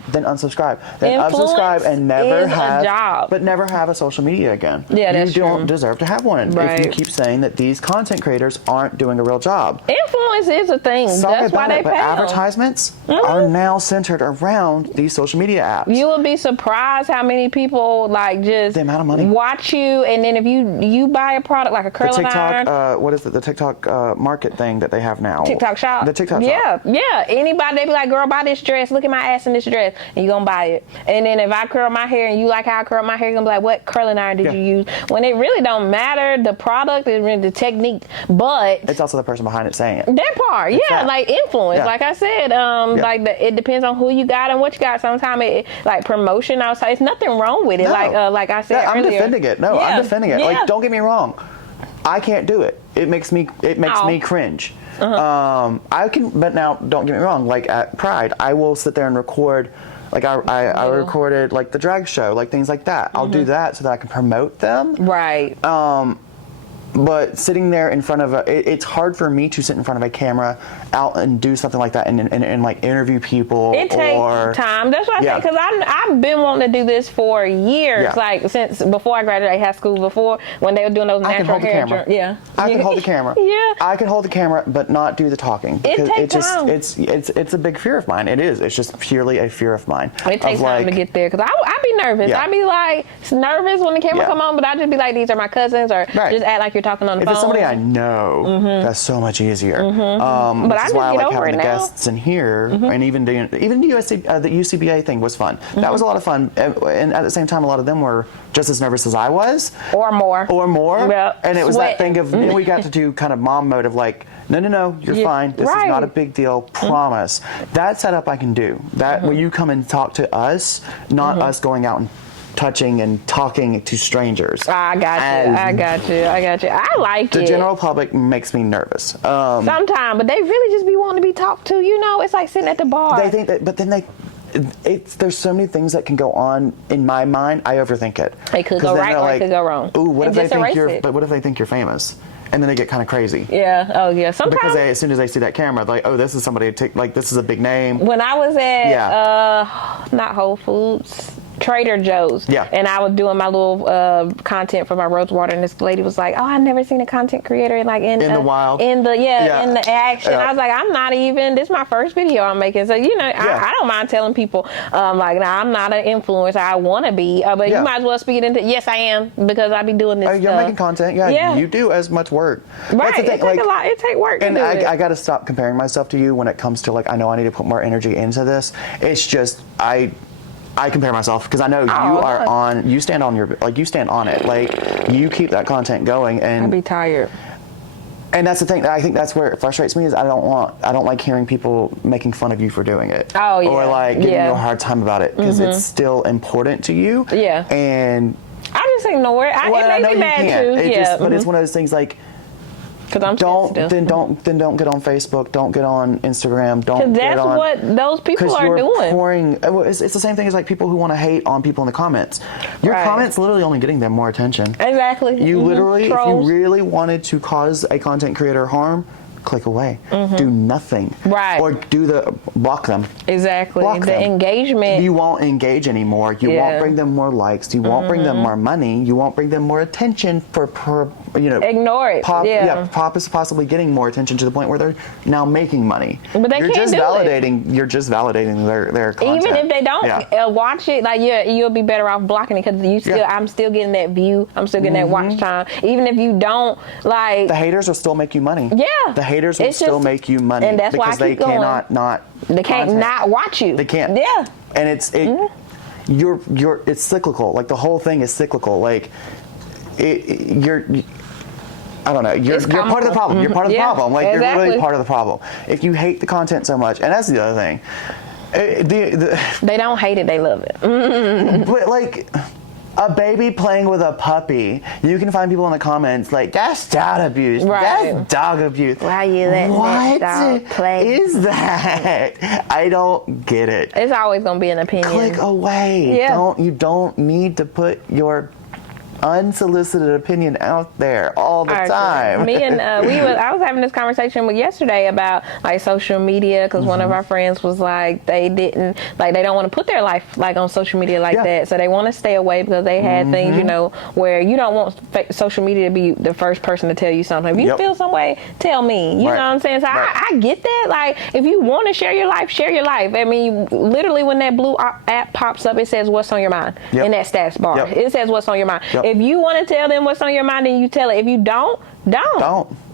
Then unsubscribe. Then Influence unsubscribe and never is have a job. But never have a social media again. Yeah, that's true. You don't true. deserve to have one if you keep saying that these content creators aren't doing a real job. Influence is a thing. Sorry That's why about they it, but pay them. advertisements are now centered around these social media apps. You will be surprised how many people like just The amount of money. watch you, and then if you buy a product like a curling iron. What is it? The TikTok market thing that they have now. TikTok shop. The TikTok shop. Yeah. Anybody, they be like, girl, buy this dress. Look at my ass in this dress. And you gonna buy it. And then if I curl my hair and you like how I curl my hair, you're gonna be like, what curling iron did you use? When it really don't matter, the product is really the technique. But it's also the person behind it saying it. that part, like influence. Yeah. Like I said, it depends on who you got and what you got. Sometimes it like promotion outside. It's nothing wrong with it. No. Like I said I'm earlier. defending it. No, I'm defending it. Yeah. Like, don't get me wrong. I can't do it. It makes me cringe. I can, but now don't get me wrong. Like at Pride, I will sit there and record. Like I recorded like the drag show, like things like that. I'll do that so that I can promote them. Right. But sitting there in front of it's hard for me to sit in front of a camera out and do something like that and like interview people. It takes time. That's what I say, because I've been wanting to do this for years, like since before I graduated high school, before when they were doing those natural hair. I can hold the camera. I can hold the camera, but not do the talking. It takes time. It's a big fear of mine. It is. It's just purely a fear of mine. It takes time to get there, because I'd be nervous. I'd be like nervous when the camera come on, but I'd just be like, these are my cousins, or just act like you're talking on the phone. If it's somebody I know, that's so much easier. But I just why I get like over having it the now. guests in here, and even the UCBA thing was fun. That was a lot of fun, and at the same time, a lot of them were just as nervous as I was, or more. Well, and it was that thing of we got to do kind of mom mode of like, no, you're fine. This is not a big deal. Promise. That setup I can do. That when you come and talk to us, not us going out and touching and talking to strangers. I got you. I like it. The general public makes me nervous. Sometimes, but they really just be wanting to be talked to. You know, it's like sitting at the bar. They think that, but then there's so many things that can go on in my mind. I overthink it. It could go right or it could go wrong. Ooh, what if they think what if they think you're famous? And then they get kind of crazy. Yeah. Oh, yeah. Sometimes because as soon as they see that camera, they're like, oh, this is somebody. Like this is a big name. When I was at not Whole Foods, Trader Joe's. Yeah. And I was doing my little content for my rose water, and this lady was like, "Oh, I've never seen a content creator in the wild, in the action." I was like, "I'm not even. This is my first video I'm making, so I don't mind telling people like, nah, I'm not an influencer. I want to be, but you might as well speak it into. Yes, I am, because I be doing this. You're making content. Yeah. You do as much work. Right. It takes a lot. It takes work. And I got to stop comparing myself to you when it comes to like, I know I need to put more energy into this. It's just I compare myself because I know you stand on it. Like you keep that content going, and I'd be tired. And that's the thing. I think that's where it frustrates me is I don't like hearing people making fun of you for doing it. Oh yeah. Or like giving you a hard time about it because it's still important to you. Yeah. And I just ignore it. It makes me mad too. But it's one of those things like. Don't get on Facebook. Don't get on Instagram. Don't. Because that's what those people are doing. It's the same thing as like people who want to hate on people in the comments. Your comments literally only getting them more attention. Exactly. You literally, Trolls. If you really wanted to cause a content creator harm, click away. Do nothing. Right. Or block them. Exactly. Block them. Engagement. You won't engage anymore. You won't bring them more likes. You won't bring them more money. You won't bring them more attention ignore it. Possibly getting more attention to the point where they're now making money. But they can't do it. You're just validating their content. Even if they don't watch it, like you'll be better off blocking it because I'm still getting that view. I'm still getting that watch time. Even if you don't like. The haters will still make you money. Yeah. The haters will still make you money. And that's because why I keep they going. cannot not. They can't not watch you. They can't. Yeah. And it's cyclical. Like the whole thing is cyclical. Like I don't know. You're part of the problem. You're part of the problem. Like you're really part of the problem. If you hate the content so much, and that's the other thing. They don't hate it. They love it. But like a baby playing with a puppy, you can find people in the comments like, that's child abuse. Right. That's dog abuse. Why you letting that dog play? Is that? I don't get it. It's always gonna be an opinion. Click away. Yeah. You don't need to put your unsolicited opinion out there all the time. Me and I was having this conversation yesterday about like social media because one of our friends was like they don't want to put their life like on social media like that, so they want to stay away because they had things, you know, where you don't want social media to be the first person to tell you something. If you feel some way, tell me. You know what I'm saying? So I get that. Like if you want to share your life, share your life. I mean, literally when that blue app pops up, it says what's on your mind in that stats bar. It says what's on your mind. If you want to tell them what's on your mind, then you tell it. If you don't.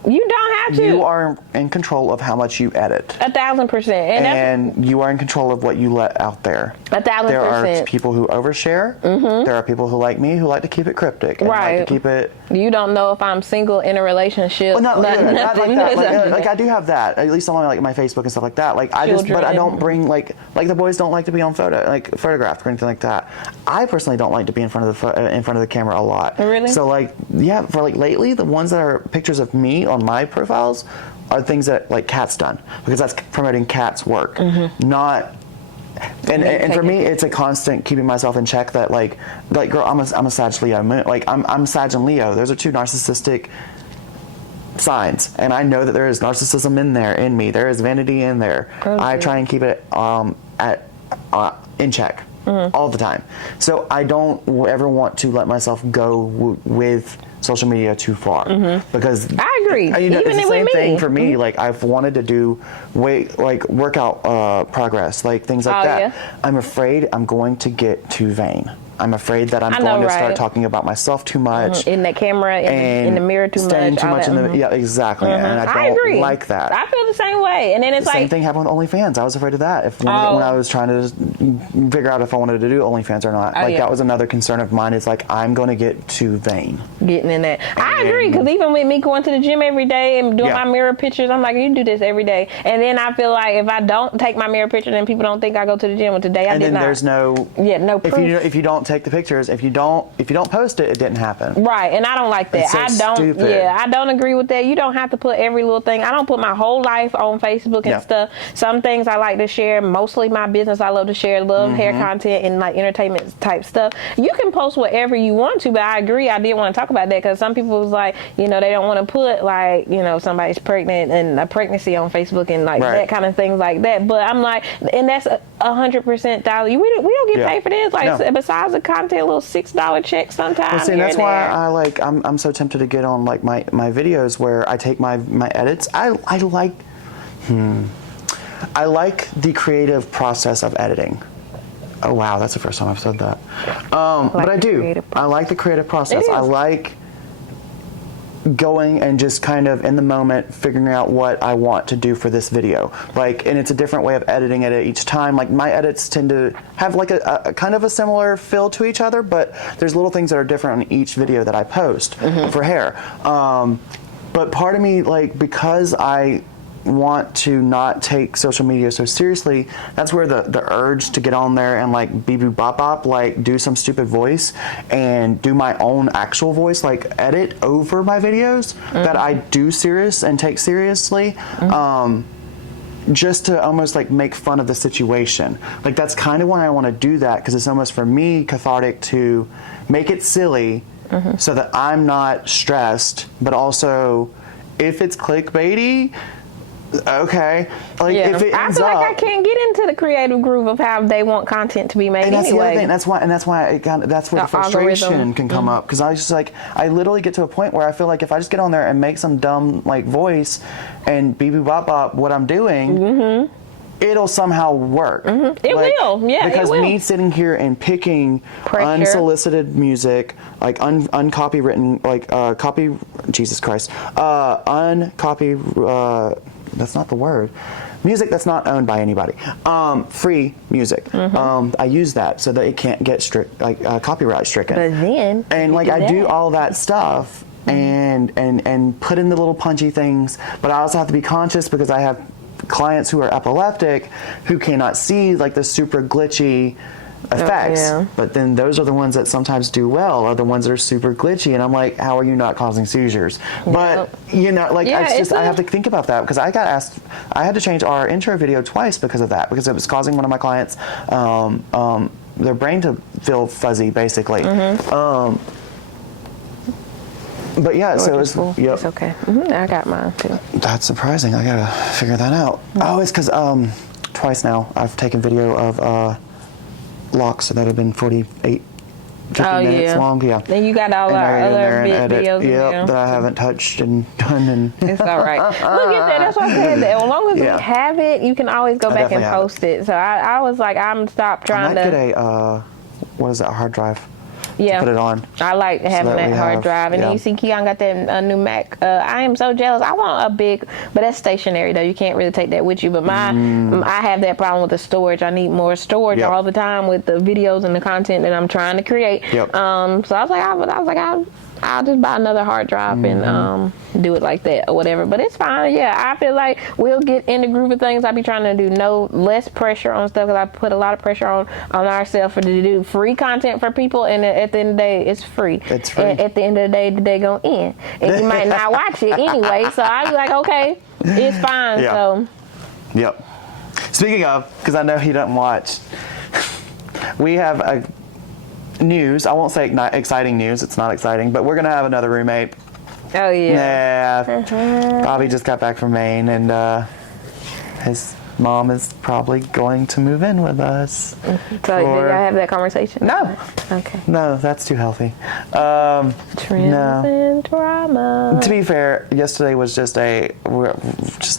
You don't have to. You are in control of how much you edit. 1,000%. And you are in control of what you let out there. 1,000%. There are people who overshare. There are people who like me who like to keep it cryptic. And like to keep it. You don't know if I'm single in a relationship. Well, not like that. Like I do have that. At least on like my Facebook and stuff like that. Like but I don't bring like the boys don't like to be on photographed or anything like that. I personally don't like to be in front of the camera a lot. Really? So like for like lately, the ones that are pictures of me on my profiles are things that like Kat's done because that's promoting Kat's work, not. And for me, it's a constant keeping myself in check that like girl, I'm a Sag Leo moon. Like I'm Sag and Leo. Those are two narcissistic signs, and I know that there is narcissism in me. There is vanity in there. I try and keep it in check all the time. So I don't ever want to let myself go with social media too far because I agree. You know, it's the same thing for me. Like I've wanted to do workout progress, like things like that. Yeah. I'm afraid I'm going to get too vain. I'm afraid that I'm going to start talking about myself too much in the camera, in the mirror too much. Staying too much in the exactly. And I don't like that. I feel the same way. And then it's same thing happened with OnlyFans. I was afraid of that. When I was trying to figure out if I wanted to do OnlyFans or not, that was another concern of mine. It's like I'm going to get too vain. Getting in that, I agree. Because even with me going to the gym every day and doing my mirror pictures, I'm like, you do this every day. And then I feel like if I don't take my mirror picture, then people don't think I go to the gym. Well, today I did not. And then there's no proof. If you don't take the pictures, if you don't post it, it didn't happen. Right, and I don't like that. Stupid. I don't agree with that. You don't have to put every little thing. I don't put my whole life on Facebook and stuff. Some things I like to share, mostly my business I love to share, hair content and like entertainment type stuff. You can post whatever you want to, but I agree, I did want to talk about that because some people was like, they don't want to put like, somebody's pregnant and a pregnancy on Facebook and like that kind of things like that. But I'm like, and that's 100% we don't get paid for this. Like besides the content, a little $6 check sometimes. Well, see, that's why I'm so tempted to get on like my videos where I take my edits. I like the creative process of editing. Oh wow, that's the first time I've said that. But I do. I like the creative process. I like going and just kind of in the moment figuring out what I want to do for this video. And it's a different way of editing it each time. Like my edits tend to have like a kind of a similar feel to each other, but there's little things that are different on each video that I post for hair. But part of me, because I want to not take social media so seriously, that's where the urge to get on there and beep boop bop bop, do some stupid voice and do my own actual voice, edit over my videos that I do serious and take seriously, just to almost make fun of the situation. That's kind of why I want to do that, because it's almost for me cathartic to make it silly so that I'm not stressed, but also if it's clickbaity, okay. If it ends I feel like I can't get into the creative groove of how they want content to be made that's anyway. The other thing. That's why that's where the frustration can come up, because I just I literally get to a point where I feel like if I just get on there and make some dumb voice and beep boop bop bop what I'm doing, it'll somehow work. It will, because it will. Me sitting here and picking unsolicited music, uncopywritten, copy, Jesus Christ, uncopy. That's not the word. music that's not owned by anybody, free music. I use that so that it can't get copyright stricken. But then, and like I do all that stuff and put in the little punchy things, but I also have to be conscious because I have clients who are epileptic who cannot see like the super glitchy effects, but then those are the ones that sometimes do well, are the ones that are super glitchy, and I'm like, how are you not causing seizures? But you know, like it's just I have to think about that because I got asked, I had to change our intro video twice because of that, because it was causing one of my clients their brain to feel fuzzy basically. But yeah, so it's okay. I got mine too. That's surprising. I gotta figure that out. Oh, it's because twice now I've taken video of locks that have been 50 minutes long. Yeah. Then you got all our other videos that I haven't touched and done. And it's all right. Look at that. That's what I said. As long as we have it, you can always go back and post it. So I was like, I'm stopped trying to. I might get a what is that, a hard drive? Yeah, to put it on. I like having that hard drive. And then you see Keon got that new Mac. I am so jealous. I want a big, but that's stationary though. You can't really take that with you. But I have that problem with the storage. I need more storage all the time with the videos and the content that I'm trying to create. So I was like, I'll just buy another hard drive and do it like that or whatever. But it's fine. Yeah, I feel like we'll get in the groove of things. I'll be trying to do less pressure on stuff because I put a lot of pressure on ourselves to do free content for people. And at the end of the day, it's free. It's free. And at the end of the day, the day gonna end. And you might not watch it anyway. So I'll be like, okay, it's fine. So. Yep. Speaking of, because I know he doesn't watch, we have a news. I won't say exciting news. It's not exciting, but we're gonna have another roommate. Oh yeah. Yeah. Bobby just got back from Maine, and his mom is probably going to move in with us. So did y'all have that conversation? No. Okay. No, that's too healthy. Trends and drama. To be fair, yesterday was just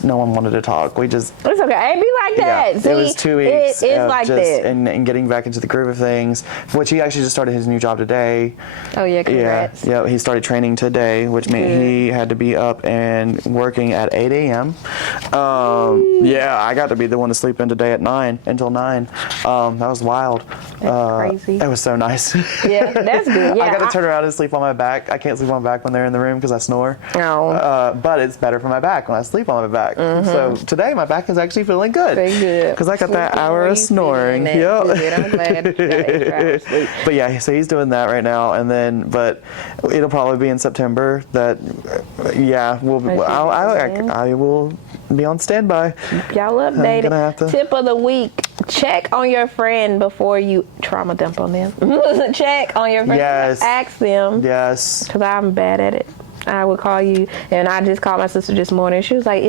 no one wanted to talk. It's okay. It be like that. Yeah, See, it was 2 weeks. It's like that. And getting back into the groove of things, which he actually just started his new job today. Oh yeah, congrats. Yeah, he started training today, which meant he had to be up and working at 8 a.m. Yeah, I got to be the one to sleep in today at 9 until 9. That was wild. That's crazy. It was so nice. Yeah, that's good. Yeah, I got to turn around and sleep on my back. I can't sleep on my back when they're in the room because I snore. No. But it's better for my back when I sleep on my back. So today my back is actually feeling good. Very good. Because I got that hour of snoring. Yep. Good. I'm glad you got extra hour of sleep. But yeah, so he's doing that right now, and then but it'll probably be in September that I will be on standby. Y'all updated. Gonna have to. Tip of the week. Check on your friend before you trauma dump on them. Check on your friend. Yes. Ask them. Yes. Because I'm bad at it. I would call you, and I just called my sister this morning. She was like,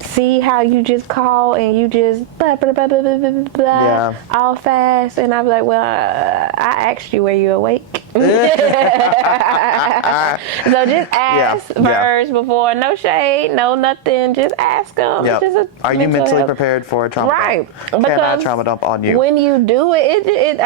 see how you just call and you just blah, blah, blah, blah, blah, blah, blah, all fast. And I was like, well, I asked you, were you awake? So just ask first before, no shade, no nothing, just ask them. Yep. Are you mentally prepared for a trauma dump? Can I trauma dump on you? When you do it,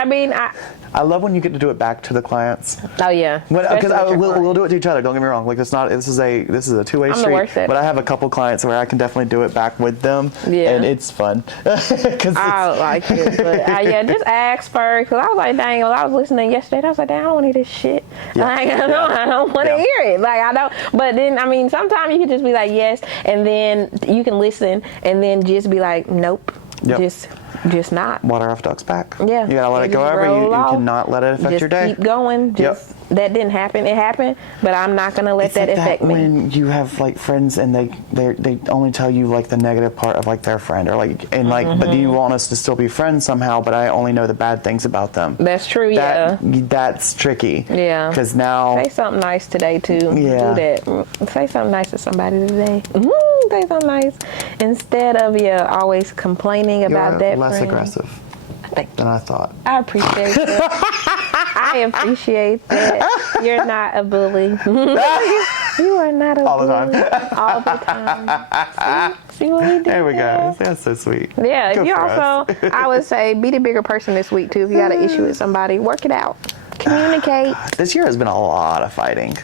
I love when you get to do it back to the clients. Oh yeah, because we'll do it to each other. Don't get me wrong. Like this is a two-way street. The worst at it. But I have a couple clients where I can definitely do it back with them, and it's fun. I like it, but just ask first. Because I was like, dang, I was listening yesterday. I was like, dang, I don't want to hear this shit. Like I don't want to hear it. Like I don't. But then sometimes you can just be like yes, and then you can listen, and then just be like nope, just not. Water off duck's back. Yeah. You gotta let it go over. You cannot let it affect your day. Just keep going. That didn't happen. It happened, but I'm not gonna let that affect me. When you have like friends and they only tell you like the negative part of like their friend or like but you want us to still be friends somehow, but I only know the bad things about them. That's true. That's tricky. Yeah. Because now say something nice today too. Yeah. Do that. Say something nice to somebody today. Say something nice instead of always complaining about that. Less aggressive than I thought. I appreciate that. I appreciate that. You're not a bully. You are not a bully. All the time. See what we do? There we go. That's so sweet. Yeah. Good You for also, us. I would say, be the bigger person this week too. If you got an issue with somebody, work it out. Communicate. This year has been a lot of fighting.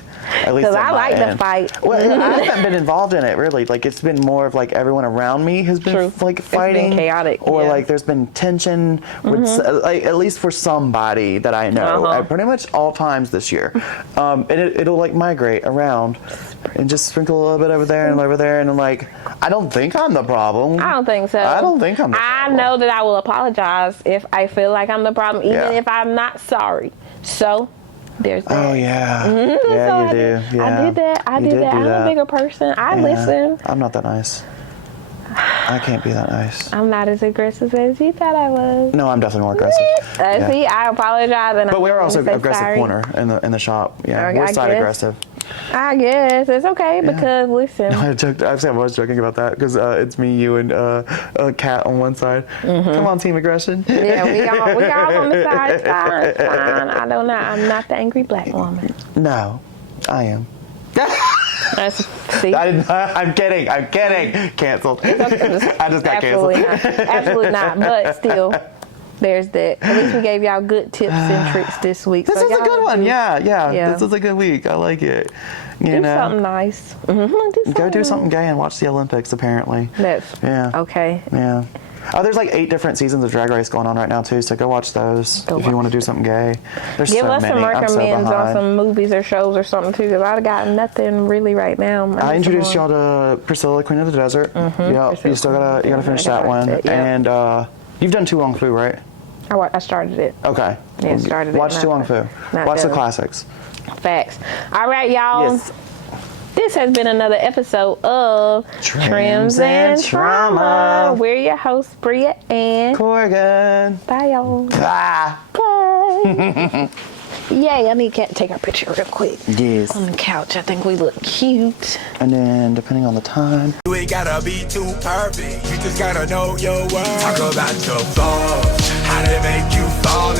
At least Because I on my like to end. fight. Well, I haven't been involved in it really. Like it's been more of like everyone around me has been True. like It's been fighting, chaotic, or yeah. like there's been tension with like at least for somebody that I know at pretty much all times this year. And it'll like migrate around and just sprinkle a little bit over there and over there, and I'm like, I don't think I'm the problem. I don't think so. I don't think I'm the I problem. know that I will apologize if I feel like I'm the problem, even Yeah. if I'm not sorry. So, there's that. Oh yeah, So yeah, I you did- do. Yeah. I did that. I You did did that. do I'm that. a bigger person. I Yeah. listen. I'm not that nice. I can't be that nice. I'm not as aggressive as you thought I was. No, I'm definitely more aggressive. Yeah. See, I apologize. And But we were I'm also gonna say aggressive sorry. corner in the shop. Yeah, I we're side guess. aggressive. I guess it's okay because listen. I was joking about that because it's me, you, and a cat on one side. Come on, team aggression. Yeah, we all on the side. It's fine. It's fine. I'm not the angry black woman. No, I am. See. I'm kidding. Canceled. I just got Absolutely canceled. not. Absolutely not. But still, there's that. At least we gave y'all good tips and tricks this week. This so is a y'all good one. Yeah. Yeah. This is a good week. I like it. You Do know, something nice. go do something gay and watch the Olympics. Apparently. Yeah. Okay. Yeah. Oh, there's like 8 different seasons of Drag Race going on right now too, so go watch those if you want to do something gay. There's Give so us many. some I'm so recommends on behind. some movies or shows or something too, because I've got nothing really right now. I introduced y'all to Priscilla, Queen of the Desert. Yeah, you still gotta finish that one. And you've done Tu Wong Fu, right? I started it. Okay. Yeah, started it. Watch Tu Wong Fu. Not Watch the done. classics. Facts. All right, y'all. Yes. This has been another episode of Trims and Trauma. We're your hosts, Brea and Corgan. bye, y'all. Ah. Bye. Yay, I need to take our picture real quick. Yes. On the couch, I think we look cute. And then depending on the time. You ain't gotta be too perfect, you just gotta know your worth. Talk about your flaws, how they make you fall